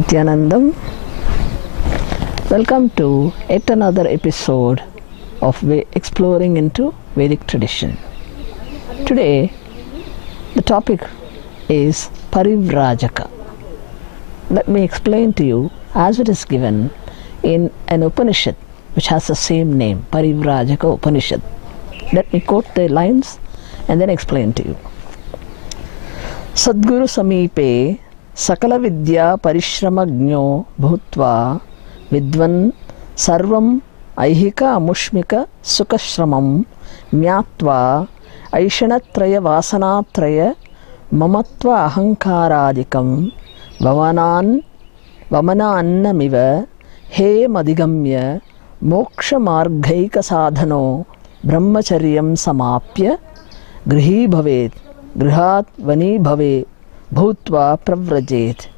Nithyanandam. Welcome to yet another episode of Exploring into Vedic Tradition. Today, the topic is Parivrajaka. Let me explain to you as it is given in an Upanishad which has the same name, Parivrajaka Upanishad. Let me quote the lines and then explain to you. Sadguru Samipe Sakala Vidya Parishramagnyo Bhutva Vidvan Sarvam Aihika Amushmika Sukashramam Myatva Aishanatraya Vasanatraya Mamatva Ahankaradikam Vamanannamiva He Madigamya Moksha Margaika Sadhano Brahmacharyam Samapya Grihi Bhavet Grihat Vani Bhave Bhutva Pravrajet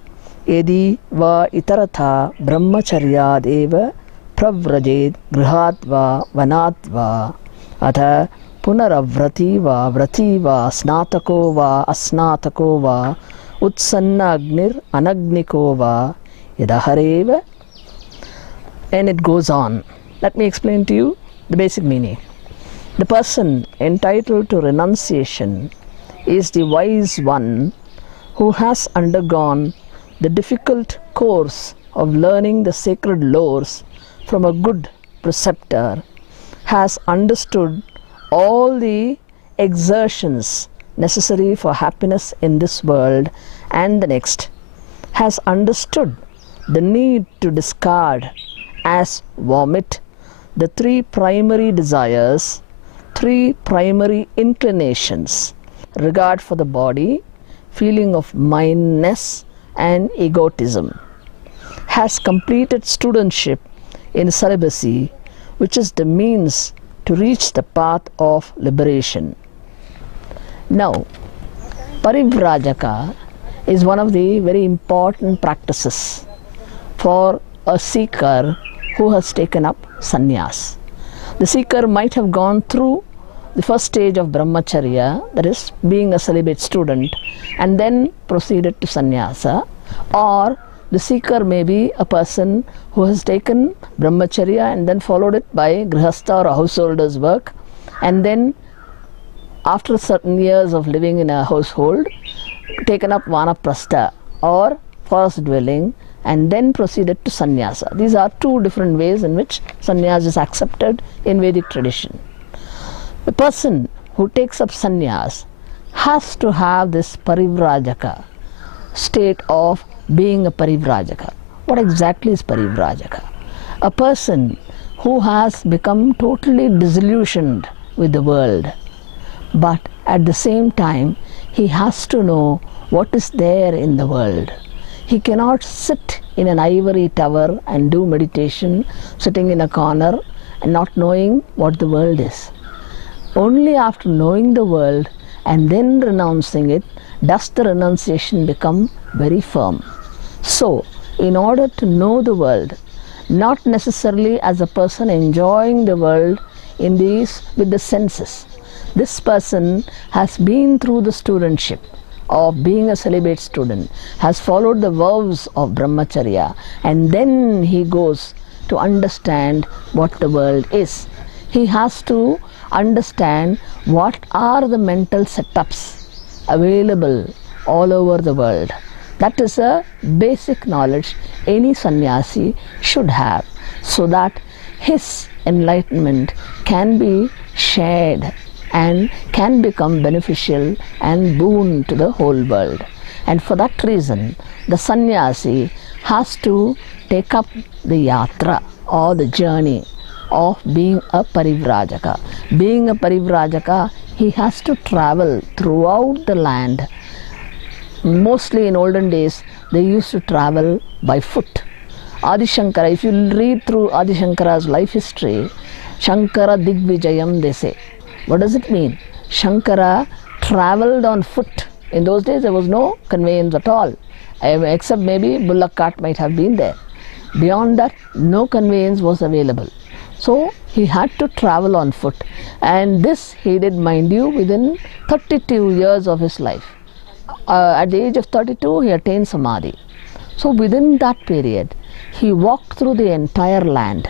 Edi Va Itaratha Brahmacharyad Eva Pravrajet Grihat Va Vanat Va Atha Punaravrati Va Vrati Va Snatako Va Asnatako Va Utsanna Agnir Anagniko Va Yadahareva. And it goes on. Let me explain to you the basic meaning. The person entitled to renunciation is the wise one who has undergone the difficult course of learning the sacred lores from a good preceptor, has understood all the exertions necessary for happiness in this world and the next, has understood the need to discard as vomit the three primary desires, three primary inclinations: regard for the body, feeling of mindness, and egotism, has completed studentship in celibacy, which is the means to reach the path of liberation. Now, Parivrajaka is one of the very important practices for a seeker who has taken up sannyas. The seeker might have gone through the first stage of brahmacharya, that is being a celibate student, and then proceeded to sannyasa, or the seeker may be a person who has taken brahmacharya and then followed it by grihastha or a householder's work, and then after certain years of living in a household, taken up vanaprastha or forest dwelling, and then proceeded to sannyasa. These are two different ways in which sannyas is accepted in Vedic tradition. The person who takes up sannyas has to have this parivrajaka state of being a parivrajaka. What exactly is parivrajaka? A person who has become totally disillusioned with the world, but at the same time he has to know what is there in the world. He cannot sit in an ivory tower and do meditation sitting in a corner and not knowing what the world is. Only after knowing the world and then renouncing it does the renunciation become very firm. So, in order to know the world, not necessarily as a person enjoying the world in these with the senses, this person has been through the studentship of being a celibate student, has followed the vows of brahmacharya, and then he goes to understand what the world is. He has to understand what are the mental setups available all over the world. That is a basic knowledge any sannyasi should have, so that his enlightenment can be shared and can become beneficial and boon to the whole world. And for that reason, the sannyasi has to take up the yatra or the journey of being a parivrajaka. Being a parivrajaka, he has to travel throughout the land. Mostly in olden days, they used to travel by foot. Adi Shankara, if you read through Adi Shankara's life history, Shankara Digvijayam, they say. What does it mean? Shankara traveled on foot. In those days, there was no conveyance at all, except maybe bullock cart might have been there. Beyond that, no conveyance was available. So he had to travel on foot, and this he did, mind you, within 32 years of his life. At the age of 32, he attained samadhi. So within that period, he walked through the entire land,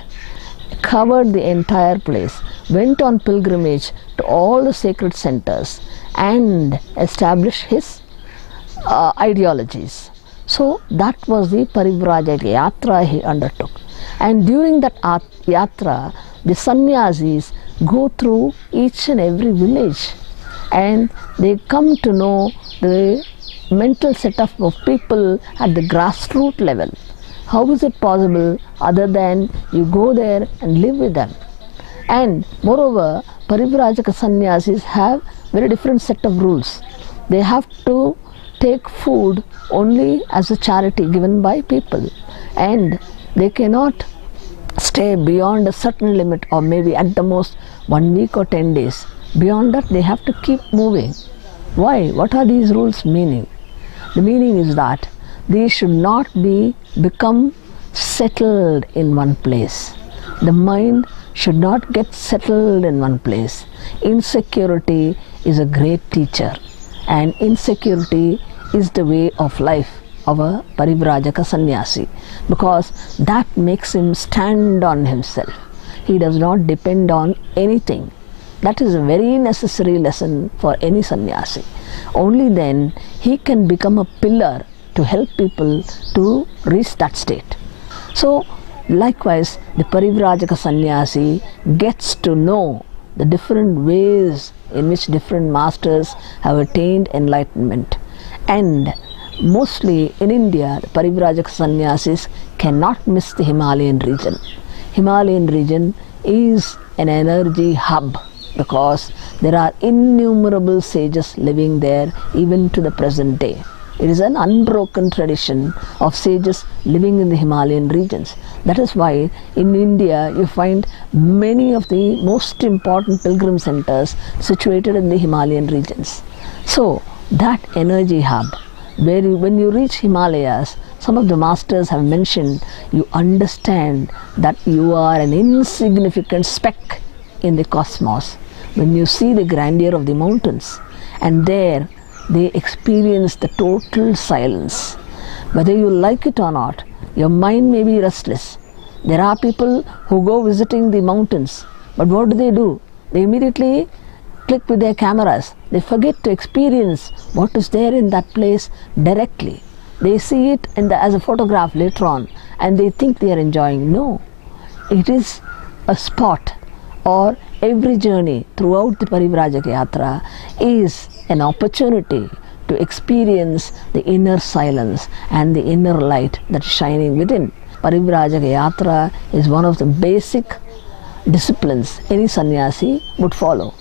covered the entire place, went on pilgrimage to all the sacred centers and established his ideologies. So that was the Parivrajaka he undertook. And during that yatra, the sannyasis go through each and every village and they come to know the mental setup of people at the grassroots level. How is it possible other than you go there and live with them? And moreover, Parivrajaka sannyasis have very different set of rules. They have to take food only as a charity given by people, and they cannot stay beyond a certain limit, or maybe at the most 1 week or 10 days. Beyond that, they have to keep moving. Why? What are these rules meaning? The meaning is that they should not become settled in one place. The mind should not get settled in one place. Insecurity is a great teacher, and insecurity is the way of life of a Parivrajaka sannyasi, because that makes him stand on himself. He does not depend on anything. That is a very necessary lesson for any sannyasi. Only then he can become a pillar to help people to reach that state. So likewise, the Parivrajaka sannyasi gets to know the different ways in which different masters have attained enlightenment. And mostly in India, the Parivrajaka sannyasis cannot miss the Himalayan region. Himalayan region is an energy hub because there are innumerable sages living there even to the present day. It is an unbroken tradition of sages living in the Himalayan regions. That is why in India you find many of the most important pilgrim centers situated in the Himalayan regions. So that energy hub, where when you reach Himalayas, some of the masters have mentioned, you understand that you are an insignificant speck in the cosmos. When you see the grandeur of the mountains, and there they experience the total silence. Whether you like it or not, your mind may be restless. There are people who go visiting the mountains, but what do? They immediately click with their cameras. They forget to experience what is there in that place directly. They see it as a photograph later on and they think they are enjoying. No, it is a spot, or every journey throughout the Parivrajaka Yatra is an opportunity to experience the inner silence and the inner light that is shining within. Parivrajaka Yatra is one of the basic disciplines any sannyasi would follow.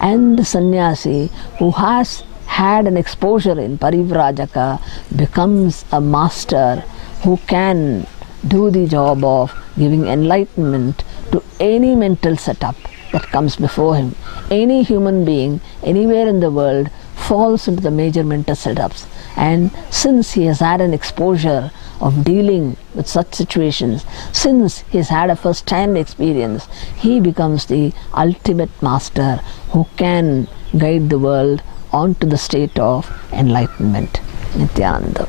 And the sannyasi who has had an exposure in Parivrajaka becomes a master who can do the job of giving enlightenment to any mental setup that comes before him. Any human being anywhere in the world falls into the major mental setups, and since he has had an exposure of dealing with such situations, since he has had a first-hand experience, he becomes the ultimate master who can guide the world onto the state of enlightenment. Nithyananda.